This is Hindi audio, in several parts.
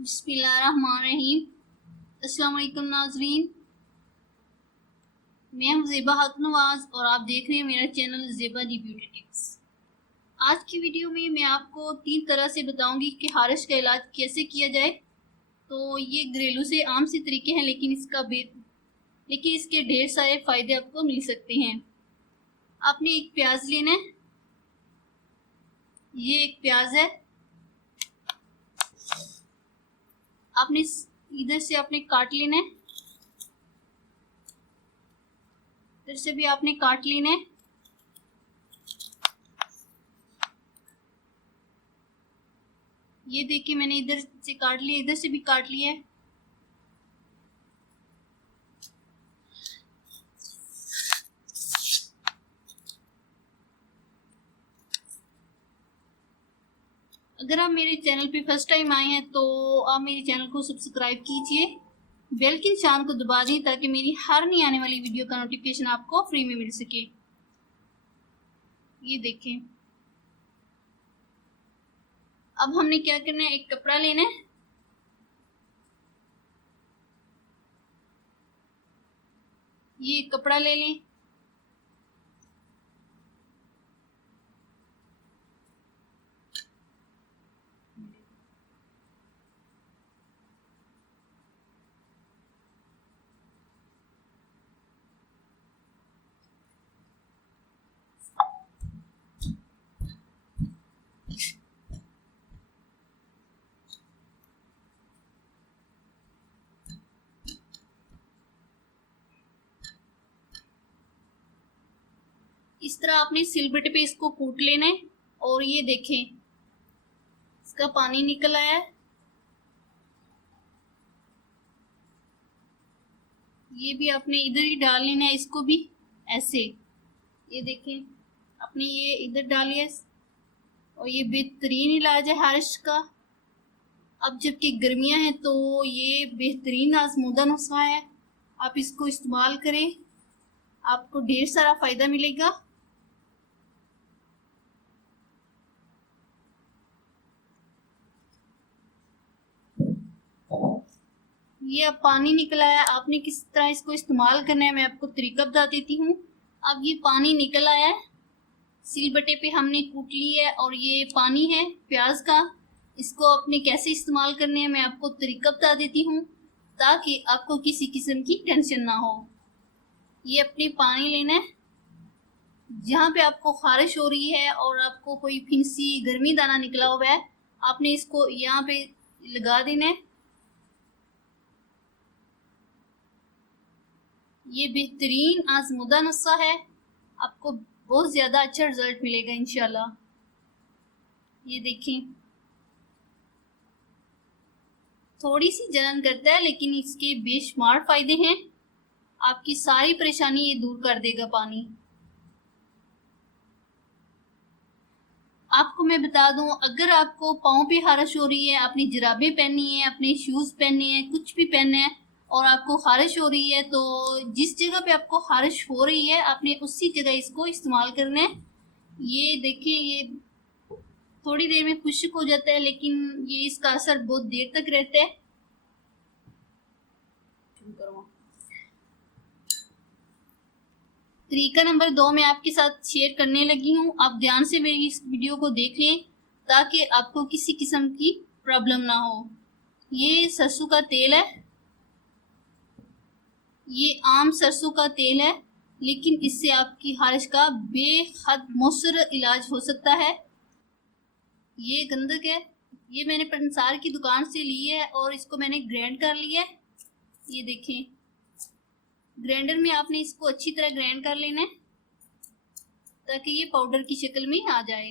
बिस्मिल्लाहिर्रहमानिर्रहीम। अस्सलाम वालेकुम नाज़रीन, मैं हूं ज़ेबा हक नवाज़ और आप देख रहे हैं मेरा चैनल ज़ेबा दी ब्यूटी टिप्स। आज की वीडियो में मैं आपको 3 तरह से बताऊंगी कि खारिश का इलाज कैसे किया जाए। तो ये घरेलू से आम से तरीके हैं, लेकिन इसके ढेर सारे फ़ायदे आपको मिल सकते हैं। आपने एक प्याज लेना है, ये एक प्याज है। आपने इधर से आपने काट लेना है, इधर से भी आपने काट लेना है। ये देखिए मैंने इधर से काट लिया, इधर से भी काट लिया है। अगर आप मेरे चैनल पे फर्स्ट टाइम आए हैं तो आप मेरे चैनल को सब्सक्राइब कीजिए, बेल के निशान को दबा दें ताकि मेरी हर नई आने वाली वीडियो का नोटिफिकेशन आपको फ्री में मिल सके। ये देखें, अब हमने क्या करना है, एक कपड़ा लेना है। ये कपड़ा ले लें, इस तरह आपने सिलबट्टे पे इसको कूट लेना है। और ये देखें, इसका पानी निकल आया है। ये भी आपने इधर ही डाल लेना है, इसको भी ऐसे। ये देखें, आपने ये इधर डालिए और ये बेहतरीन इलाज है खारिश का। अब जबकि गर्मियां हैं तो ये बेहतरीन आजमूदा नुस्खा है, आप इसको इस्तेमाल करें, आपको ढेर सारा फायदा मिलेगा। ये अब पानी निकला है, आपने किस तरह इसको इस्तेमाल करना है मैं आपको तरीका बता देती हूँ। अब ये पानी निकल आया है, सिलबट्टे पे हमने कूट ली है और ये पानी है प्याज का। इसको अपने कैसे इस्तेमाल करने हैं मैं आपको तरीका बता देती हूँ ताकि आपको किसी किस्म की टेंशन ना हो। ये अपने पानी लेना है, जहाँ पे आपको खारिश हो रही है और आपको कोई फिंसी गर्मी दाना निकला हुआ है, आपने इसको यहाँ पे लगा देना है। ये बेहतरीन आजमूदा नुस्खा है, आपको बहुत ज़्यादा अच्छा रिजल्ट मिलेगा इंशाल्लाह। ये देखें, थोड़ी सी जलन करता है लेकिन इसके बेशुमार फायदे हैं। आपकी सारी परेशानी ये दूर कर देगा पानी। आपको मैं बता दूं, अगर आपको पाँव पे खारिश हो रही है, अपनी जुराबें पहननी है, अपने शूज़ पहनने हैं, कुछ भी पहनना है और आपको खारिश हो रही है, तो जिस जगह पे आपको खारिश हो रही है आपने उसी जगह इसको इस्तेमाल करना है। ये देखिए, ये थोड़ी देर में खुश्क हो जाता है लेकिन ये इसका असर बहुत देर तक रहता है। तरीका नंबर 2 मैं आपके साथ शेयर करने लगी हूँ, आप ध्यान से मेरी इस वीडियो को देख लें ताकि आपको किसी किस्म की प्रॉब्लम ना हो। ये सरसों का तेल है, ये आम सरसों का तेल है, लेकिन इससे आपकी खारिश का बेहद मौसर इलाज हो सकता है। ये गंधक है, ये मैंने पंसार की दुकान से ली है और इसको मैंने ग्राइंड कर लिया है। ये देखें, ग्राइंडर में आपने इसको अच्छी तरह ग्राइंड कर लेना है ताकि ये पाउडर की शक्ल में आ जाए।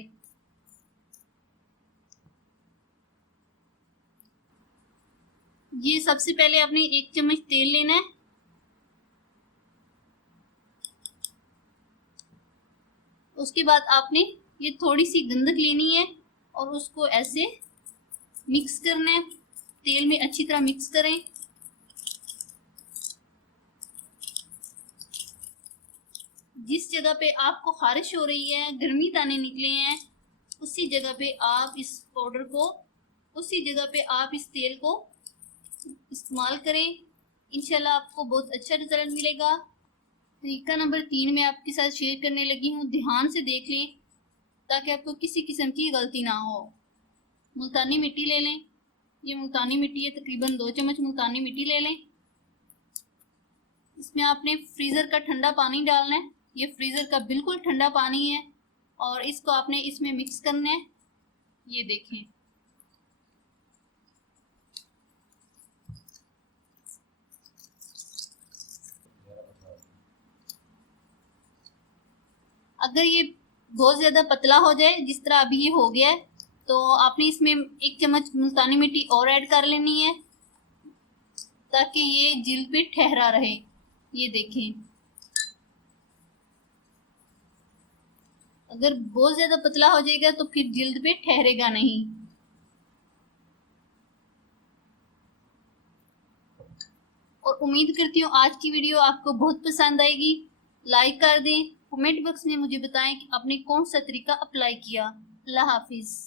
ये सबसे पहले आपने 1 चम्मच तेल लेना है, उसके बाद आपने ये थोड़ी सी गंधक लेनी है और उसको ऐसे मिक्स करना है, तेल में अच्छी तरह मिक्स करें। जिस जगह पे आपको खारिश हो रही है, गर्मी दाने निकले हैं, उसी जगह पे आप इस पाउडर को उसी जगह पे आप इस तेल को इस्तेमाल करें, इंशाल्लाह आपको बहुत अच्छा रिजल्ट मिलेगा। तरीका नंबर 3 मैं आपके साथ शेयर करने लगी हूँ, ध्यान से देख लें ताकि आपको किसी किस्म की गलती ना हो। मुल्तानी मिट्टी ले लें, ये मुल्तानी मिट्टी है, तकरीबन 2 चम्मच मुल्तानी मिट्टी ले लें। इसमें आपने फ्रीज़र का ठंडा पानी डालना है, ये फ्रीज़र का बिल्कुल ठंडा पानी है, और इसको आपने इसमें मिक्स करना है। ये देखें, अगर ये बहुत ज़्यादा पतला हो जाए, जिस तरह अभी ये हो गया है, तो आपने इसमें 1 चम्मच मुल्तानी मिट्टी और ऐड कर लेनी है ताकि ये जिल्द पे ठहरा रहे। ये देखें, अगर बहुत ज़्यादा पतला हो जाएगा तो फिर जिल्द पे ठहरेगा नहीं। और उम्मीद करती हूँ आज की वीडियो आपको बहुत पसंद आएगी। लाइक कर दें, कमेंट बॉक्स में मुझे बताएं कि आपने कौन सा तरीका अप्लाई किया। अल्लाह हाफिज़।